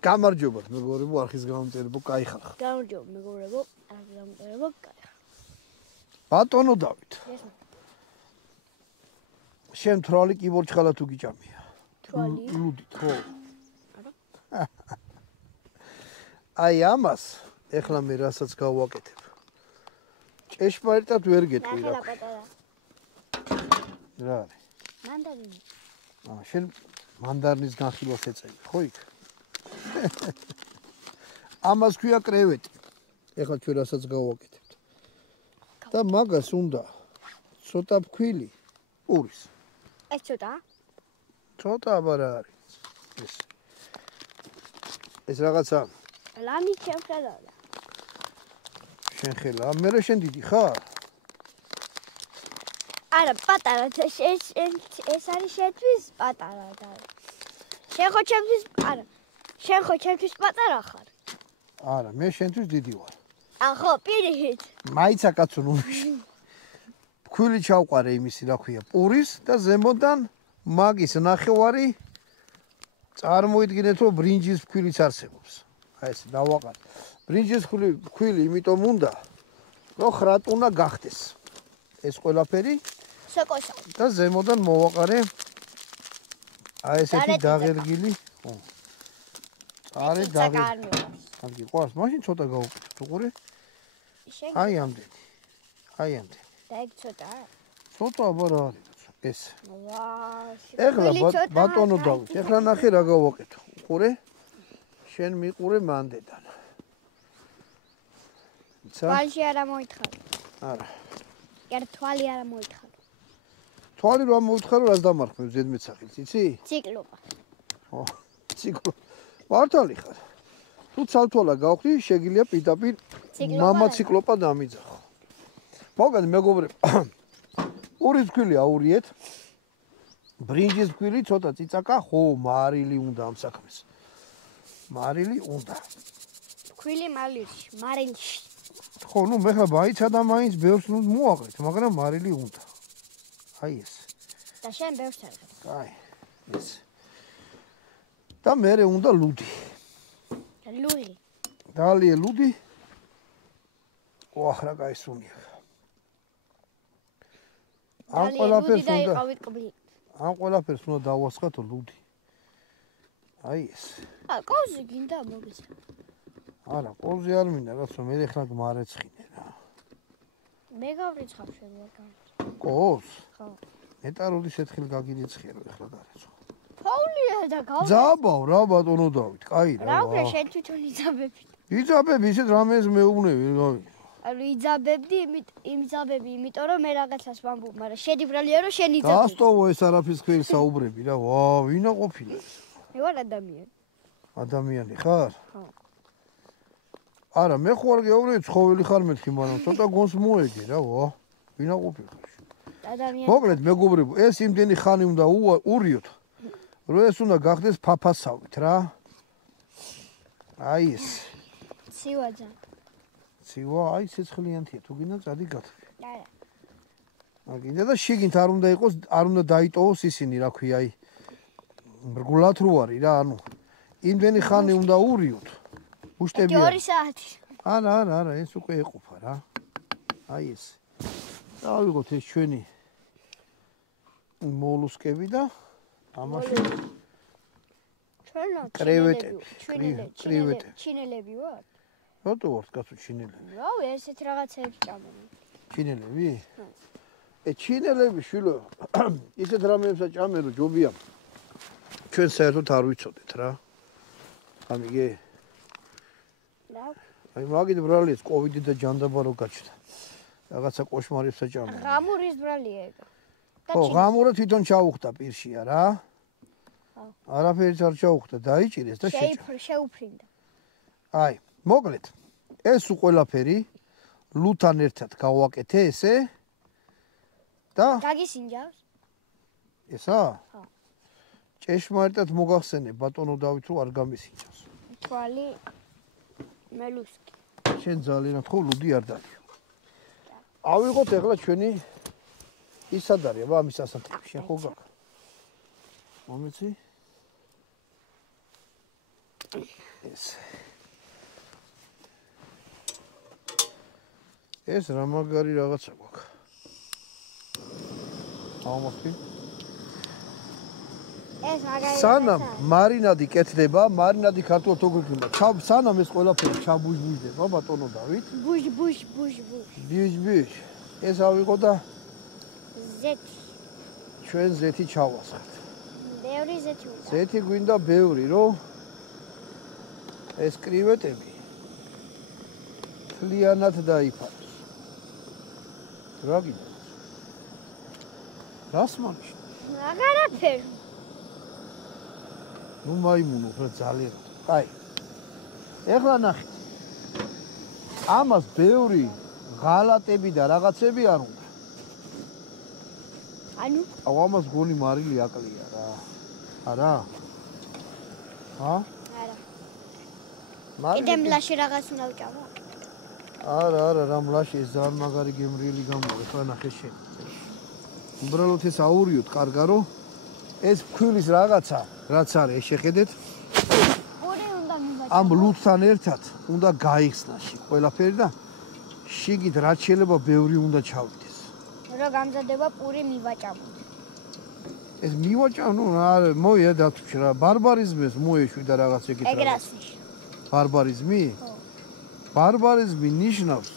გამარჯობათ მეგობრებო, არხის გამომწერებო, კაი ხალხო. გამარჯობა მეგობრებო, არხის გამომწერებო, კაი ხალხო. ბატონო დავით. შენ მთვრალი კიბორჩხალა თუ გიჭამია? მთვრალი? ლუდით, ხო? აი ამას ეხლა მე რასაც გავაკეთებ. ჭეშმარიტად ვერ გეტყვი რა. რა არის? მანდარინი. შენ მანდარინის განხილვას ეწევი, ხო იქ? ამას ქვია კრევეტი. ეხლა ჩვენ რასაც გავაკეთებთ. და მაგას უნდა ცოტა ფქვილი პურის. ეს ცოტა? ცოტა აბა რა არის? ეს რაღაცა ლამი ჩემხელა. შენ ხელა, მე შენ დიდი ხარ? არა, პატარა, ეს არის შენთვის პატარა და შენ ხო ჩემთვის არა. შენ ხო ჩემთვის პატარა ხარ? არა, მე შენთვის დიდი ვარ. ხო, პირიქით. მაიცა კაცო ნუ. ფქვილი ჩავყარე იმისი რა ქვია, პურის და ზემოდან მაგის ნახევარი წარმოიდგინეთ რომ ბრინჯის ფქვილიც არსებობს. აი ეს დავაყარ. ბრინჯის ფქვილი იმიტომ უნდა რომ ხრატუნა გახდეს. ეს ყველაფერი სოკოსა. და ზემოდან მოვაყარე აი ესეთი დაღერგილი, ხო. წარე დაღერგილი. ამგი ყავს, მაშინ ცოტა გავუკეთებ, უყურე? აი ამდენი. აი ამდენი. და ეგ ცოტა? ცოტა აბა რა არის ეს? ვაა. ეხლა ბატონო დავით, ეხლა ნახე რა გავაკეთო. უყურე? შენ მიყურე მანდედან. თვალში არა მოითხარო. არა. თვალი არა მოითხარო. თვალი რა მოითხარო, რას დამარხმევ ზედმეტ სახელს, იცი? ციკლობა. ო, ციკლობა. მართალი ხარ. თუ ცალთვალა გავხდი, შეგიძლია პირდაპირ მამა ციკლოპა დამიძახო. მოგეთ მეგობრებო. პურის ფქვილი აურიეთ. ბრინჯის ფქვილი ცოტა წიწაკა, ხო, მარილი უნდა ამ საქმეს. მარილი უნდა. ფქვილი მარილში. ხო, ნუ მე ხა მაიცა და მაინც ბევრს ნუ მოაყრეთ, მაგრამ მარილი უნდა. აი ეს. და შენ ბევრს არ. აი, ეს. და მერე უნდა ლუდი. ლუდი. დალია ლუდი. ოხ რა გაისუნია. ამ ყველაფერს უნდა ამ ყველაფერს უნდა დავასხათო ლუდი. აი ეს. კოზი გინდა მოგეცა. არა, კოზი არ მინდა, კაცო, მე ეხლა გმარეცხინე რა. მე გავრიცხავ შენ ვერ გავრიცხავ. კოზ? ხო. მეტაროდის ერთხელ გაგირიცხია რომ ეხლა დარეცხო. ფაულია და გავ. ძაბავ რა ბატონო დავით, კაი რა. რა უკვე შენ თვითონ იძაბები. იძაბები, ისეთ რამეს მეუბნები, გავი. ანუ იძაბებდი, იმძაბები, იმიტომ რომ მე რაღაცას ვამბობ, მაგრამ შენი ბრალია რომ შენ იძაბები. დასტოვო ეს არაფის ხელი საუბრები რა. ვა, ვინა ყოფილა ეს? მე ვარ ადამიანი. ადამიანი ხარ? ხო. არა, მე ხო არ გეუბნები, ცხოველი ხარ მეთქი, მაგრამ ცოტა გონს მოეგე რა, ვა. ვინა ყოფილა? ადამიანი. მოკლედ მეგობრებო, ეს იმდენი ხანი უნდა ურიოთ, რომ ეს უნდა გახდეს ფაფასავით რა. აი ეს. ცივაძა. ცივა, აი სიცხლიანთია, თუ გინდა წადი გათვი. არა. აგინდა და შიგნით არ უნდა იყოს, არ უნდა დაიტოვოს ისინი, რა ქვია, აი. მრგულად რო არის რა, ანუ იმდენი ხანი უნდა ურიოთ. უშტები. 2 საათი. არა, ეს უკვე ეყოფა რა. აი ეს. დავიღოთ ეს ჩვენი მოლუსკები და ამაში ჩვენო კრევეტები, ჩინელები ვარ? რატო ვარ კაცო ჩინელები? რა, ესეთ რაღაცებს ჭამენ. ჩინელები? ჩინელები შვილო, ისეთ რამეებსაც ჭამენ რომ ჯობია. ჩვენ საერთოდ არ ვიცოდეთ რა. ამიგე. რა? აი მაგით ბრალიეს კოვიდი და ჯანდაბა რო გაჩნდა. რაღაცა კოშმარებს აჭამენ. ღამურის ბრალია ეგ. ხო, ღამურა თვითონ ჩაუხდა პირშია რა. ხო. არაფერიც არ ჩაუხდა, დაიჭირეს და შეუფრინდა. აი, მოკლედ. ეს ყველაფერი ლუთან ერთად გავაკეთე ესე და გაგისინჯავს? ესა? ხო. ჭეშმარიტად მოგახსენე ბატონო დავით რომ არ გამისინჯავს. თვალი მელუსკი. შენ ძალიან ხო ლუდი არ დალიო. ავიღოთ ეხლა ჩვენი ისად არის, აბა ამის ასათები, შენ ხო გაქვს? მომიცი? ეს რა მაგარი რაღაცა გვაქვს. ამოხი. ეს მაგარი. სანამ მარინადი კეთდება, მარინადი ქართულად როგორ იქნება? სანამ ეს ყველაფერი ჩაბუჟბუჟდება, ბატონო დავით. ბუჟ. ბიჟ. ეს ავიღო და ზეთი. ჩვენ ზეთი ჩავასხათ. ბევრი ზეთი უნდა. ზეთი გვინდა ბევრი, რომ ეს კრევეტები მთლიანად დაიფაროს. რა გინდა? რას მონიშნა? აღარაფერი. ნუ მაიმუნო, რა ძალიან. აი. ეხლა ნახეთ. ამას ბევრი ღალატები და რაღაცები არ უნდა. ანუ? ამას გონი მარილი აკლია რა. არა? ჰა? არა. კიდე მლაში რაღაც უნდა ვჭამო? არა, რა მლაში ეს ძალიან მაგარი გემრიელი გამოვა, ხა ნახე შენ. უბრალოდ ეს აურიოთ კარგა რომ ეს ფქვილის რაღაცა, რაც არის, შეხედეთ. პური უნდა მივაჭამო. ამ ლუდთან ერთად უნდა გაიხსნაში ყველაფერი და შიგით რაც შეიძლება ბევრი უნდა ჩავიდეს. რა გამზადება პური მივაჭამო. ეს მივაჭამო, არა, მოია დათვში რა, ბარბარიზმის მოეშვი და რაღაც ეგეთ რა. ეგრასი. ბარბარიზმი? ხო. ბარბარიზმი ნიშნავს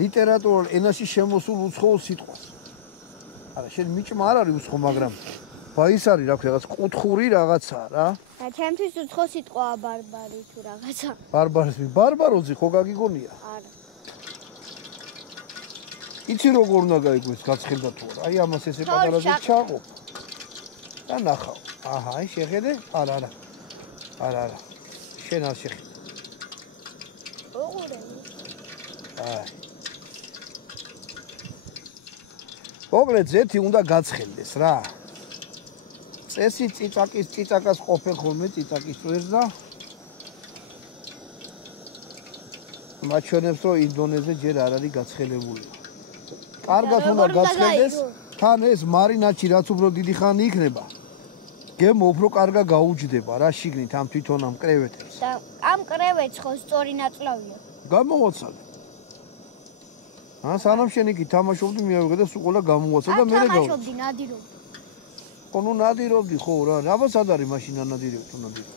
ლიტერატურულ ენაში შემოსულ უცხოურ სიტყვას. არა, შენ მიჭმა არ არის უცხო, მაგრამ ის არის რა ქვია, რაღაც კუთხური რაღაცაა რა. და ჩემთვის უცხო სიტყვაა ბარბარი თუ რაღაცა. ბარბარიზმი, ბარბაროზი ხო გაგიგონია? არა. იცი როგორ უნდა გაიგოს გაცხელდა თუ არა? აი ამას ესე პატარაზე ჩაყო. და ნახავ. აჰა, აი შეხედე? არა. არა. შენ არ შეხედე. აი. მოგლედ ზეთი უნდა გაცხელდეს რა. წესი წიწაკას ყოფენ ხოლმე წიწაკის წვერს და მაჩვენებს რომ ინდონეზე ჯერ არ არის გაცხელებული. კარგად უნდა გაცხელდეს, თან ეს მარინადში რაც უფრო დიდი ხანი იქნება, გემო უფრო კარგად გაუჯდება რა შიგნით ამ თვითონ ამ კრევეტებს. და ამ კრევეტს ხო სწორი ნაწლავია. გამოვაცალე. სანამ შენ იქ თამაშობდი, მიავიღე და სულ ყველა გამოვაცა და მე გავუწევ. თამაშობდი, ნადირობდი. ხო, ნუ ნადირობდი ხო რა, რაბას არ არის მაშინ ანადირებ თუ ნადირებ.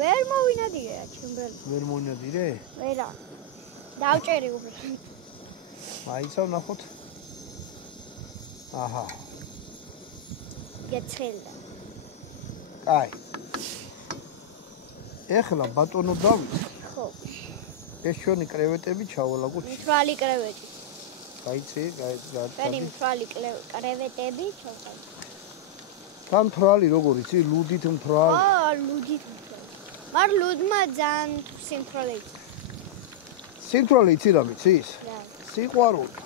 ვერ მოვინადირე ჩემბელი. ვერ მონადირე? ვერა. დავჭერი უბრალოდ. აიცავ ნახოთ. აჰა. გეცხელდა. აი. ეხლა ბატონო დავით. ხო. ეს ჩვენი კრევეტები ჩავალაგოთ. მთვრალი კრევეტი. გაიცე, ჩვენი მთვრალი კრევეტები ჩავყავთ. თან მთვრალი როგორ იცი? ლუდით მთვრალი. ლუდით მთვრალი. მარ ლუდმა ძალიან სიმთვრალე იცი. სიმთვრალე იცი რა მიცის? რა. სიყვარული.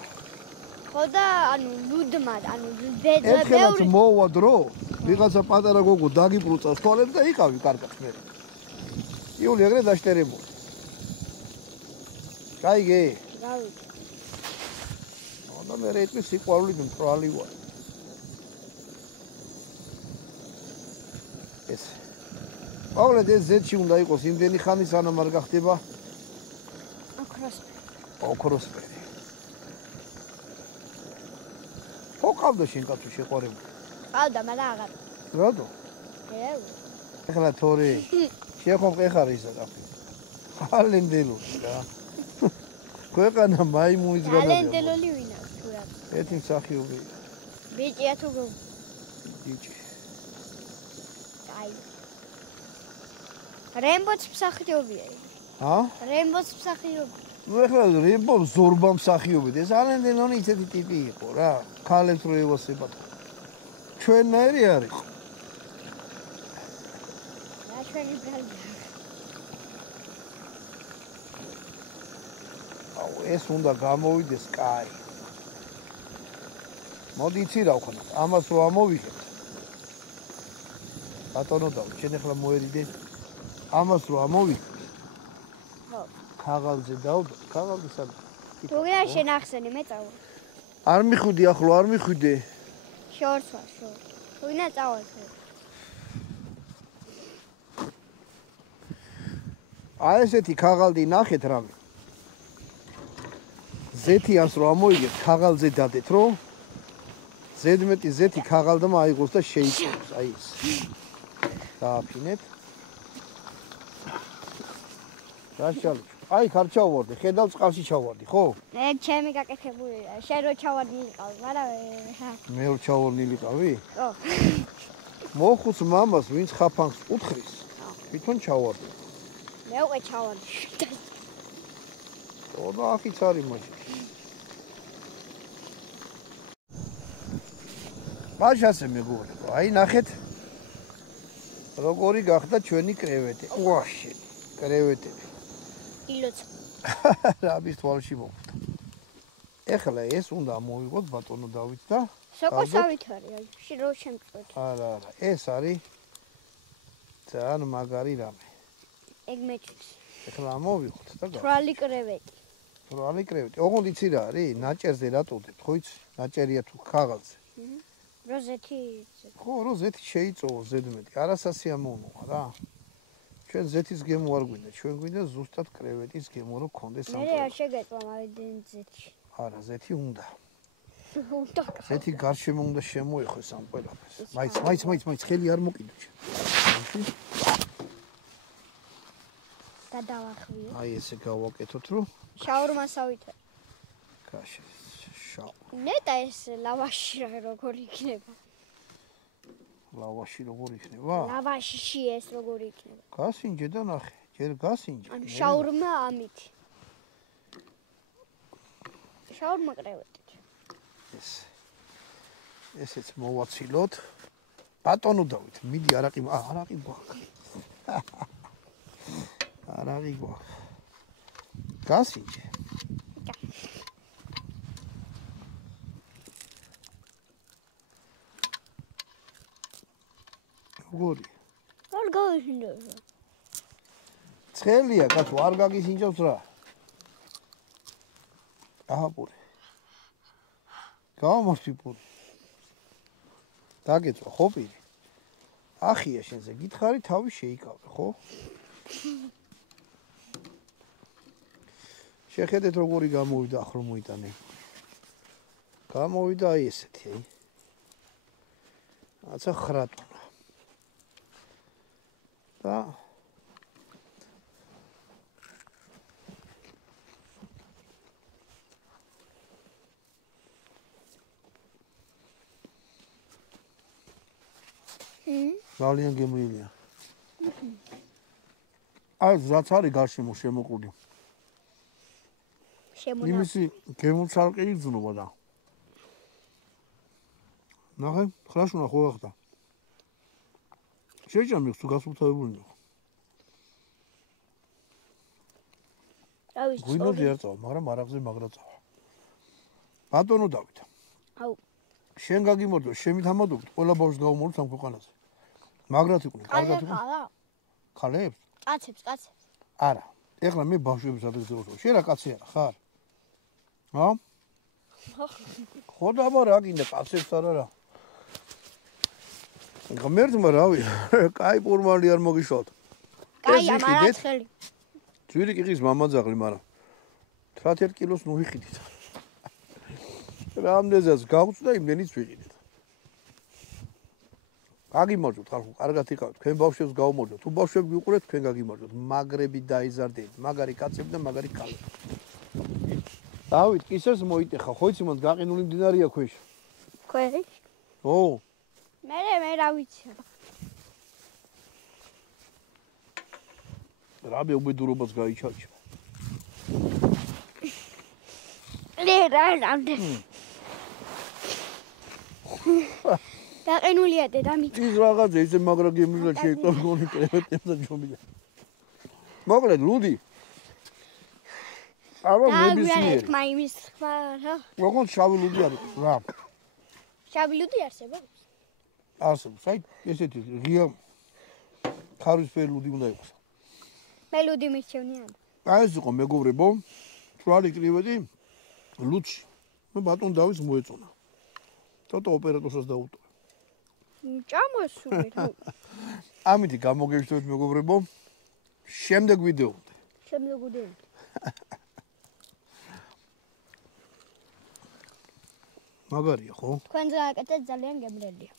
ხო და ანუ ლუდმა, ანუ ერთხელაც მოვა დრო, ვიღაცა პატარა გოგო დაგიპრუწავს თვალებს და იყავი კარგად მე. იული ეგრე დაშტერებული. გაიგე? გავიგე. და მე რეიტმი სიყვარული მთვრალი ვარ. ეს. მოგლედ ეს ზეთში უნდა იყოს იმდენი ხანი სანამ არ გახდება ოქროსფერი. ხო ყავდა შენ კაცო შეყვარებული? ყავდა, მაგრამ აღარ. რატო? ეხლა თორე შეხომ ყეხარ ისა რა. ალენდელული რა. ქვეყანა მაიმუნის გადაგება. ალენდელული ვინა თუ რა. ერთი მსახიობია. ბიჭია თუ გოგო? ბიჭი. აი. რემბოც მსახიობია. ჰა? რემბოც მსახიობია. ნუ ეხლა რემბო ზორბა მსახიობია. ეს ალენდელონი ისეთი ტიპი იყო რა. ქალებს რო ევასებათ. ჩვენნაირი არის. რა ჩვენი ბრალია. ეს უნდა გამოვიდეს კაი. მოდი იცი რა ვქნა, ამას რო ამოვიღეთ. ბატონო და შენ ახლა მოერიდე. ამას რო ამოვიღეთ. ხო. ქაღალდზე დავდო, ქაღალდი სად? თუგია შენ ახსენე მე წავალ. არ მიხვიდი ახლო, არ მიხვიდე. შორსვა. თუინა წავალ. აი ესეთი ქაღალდი ნახეთ რამე. ზეთიანს რო ამოიგეთ, ქაღალდზე დადეთ, რომ ზედმეტი ზეთი ქაღალდმა აიღოს და შეიწოს, აი ეს. დააფინეთ. რაშალ. აი ხარ ჩავარდი, ხედავ წყალში ჩავარდი, ხო? ჩემი გაკეთებულია. შენ რო ჩავარდნილი ყავი, მაგრამ მე რო ჩავარდნილი ყავი? ხო. მოხუც მამას, ვინც ხაფანს უთხრის, თვითონ ჩავარდი. მე უკვე ჩავარდი. და ახიც არის მაშინ. მაშასე მეგობრებო, აი ნახეთ როგორი გახდა ჩვენი კრევეტი. ვაში, კრევეტები. ილოც. რაბის თვალში მოხვდა. ეხლა ეს უნდა მოვიღოთ ბატონო დავით და სოკოსავით არის, რო შემწვეთ. არა, ეს არის ძალიან მაგარი რამე. ეგ მეჭის. ეხლა ამოვიღოთ და მთვრალი კრევეტი. მთვრალი კრევეტი. ოღონდ იცი რა არის? ნაჭერზე რატოვდებთ, ხო იცი? ნაჭერია თუ ქაღალდზე. როზეთი. ხო, რო ზეთი შეიწოვო ზედმეტი. არასასიამოვნოა რა. ჩვენ ზეთის გემო არ გვინდა, ჩვენ გვინდა ზუსტად კრევეტის გემო რო გქონდეს ამ. მე არ შეგეწვა მავიდენ ზეთი. არა, ზეთი უნდა. უნდა. ზეთი გარშემო უნდა შემოეხოს ამ ყველაფერს. მაიც ხელი არ მოკიდო ჩვენ. გადავახვიო. აი ესე გავაკეთოთ, რომ შაურმასავით. კაში შავ. ნეტა ეს ლავაში როგორ იქნება? ლავაში როგორ იქნება? ლავაშში ეს როგორ იქნება? გასინჯე და ნახე. ჯერ გასინჯე. ანუ შაურმა ამით. შაურმა კრევეტით. ესეც მოვაცილოთ. ბატონო დავით, მიდი არაყი გვაქვს. არაყი გვაქვს. გასინჯე. როგორი? არ გავიშინდებ. ცხელია, კაცო, არ გაგისინჯავს რა. აჰაპური. გავამართვი პური. დაგეწვა ხო პირი? ახია შენზე, გითხარი თავი შეიკავე, ხო? შეხედეთ როგორი გამოვიდა ახლო მოიტანე. გამოვიდა აი ესეთი, აი. აცა ხრატუნა. და ძალიან გემრიელია. აი რაც არის გარშემო შემოყული. იმისი გემოცალკე იგზნობა და. ნახე, ხრაშუნა ხო ახდა. შეჭამი თუ გასუფთავებული. რავი, გვინდოდი არ წავა, მაგრამ არაღზე მაგრა წავა. ბატონო დავით. აუ. შენ გაგიმორდო, შემითამადობთ, ყველა ბავშვს გავუმორდ ამ ქვეყანაზე. მაგრად იყვნენ, კარგად იყვნენ. ქალებს? კაცებს. არა. ეხლა მე ბავშვებს ადაგზავნო. შენ რა კაცი არა ხარ? ჰა? ხო და აბა რა გინდა კაცებს არა რა. ღმერთმა რავი, კაი პორმალი არ მოგიშოთ. კაი ამარაცხელი. ძვირი კიღის მამაძაღლი, მაგრამ 11 კილოს ნუ ვიყიდით. რამდენზეც გავწვდა, იმდენიც ვიყიდით. გაგიმარჯვოთ ხალხო, კარგად იყავთ, თქვენ ბავშვებს გავუმორჯოთ. თუ ბავშვები გიყურეთ, თქვენ გაგიმარჯვოთ. მაგრები დაიზარდეთ, მაგარი კაცები და მაგარი ქალები. დავით, კისერს მოიტეხა, ხო იცი მანდ გაყინული მდინარეა ქვეშ. ქვეშ? ო. მე რა ვიცი. რაბე უბედურობას გაიჩარჩა. რა რამდენი. გაყინულია დედამიწა. ის რაღაცა ისე მაგრა გემრილა შეიტოვგონი კრევეტებს და ჯომია. მოკლედ ლუდი. აბა ნებისმიერი. რა იმის ხმა რა. როგორ შავი ლუდი არის რა? შავი ლუდი არსებობს? არსებობს, აი ესეთი ღია ქარვისფერი ლუდი უნდა იყოს. მე ლუდი მისჩევნიან. აი ეს იყო მეგობრებო, მთვრალი კრევეტი ლუდში. მე ბატონ დავის მოეწონა. თოთო ოპერატორსაც დაუტოვე. ჭამოსული. ამით გამოგეშთოთ მეგობრებო, შემდეგ ვიდეომდე. შემდეგუდელი. მაგარია ხო? თქვენ გააკეთეთ ძალიან გემრიელია.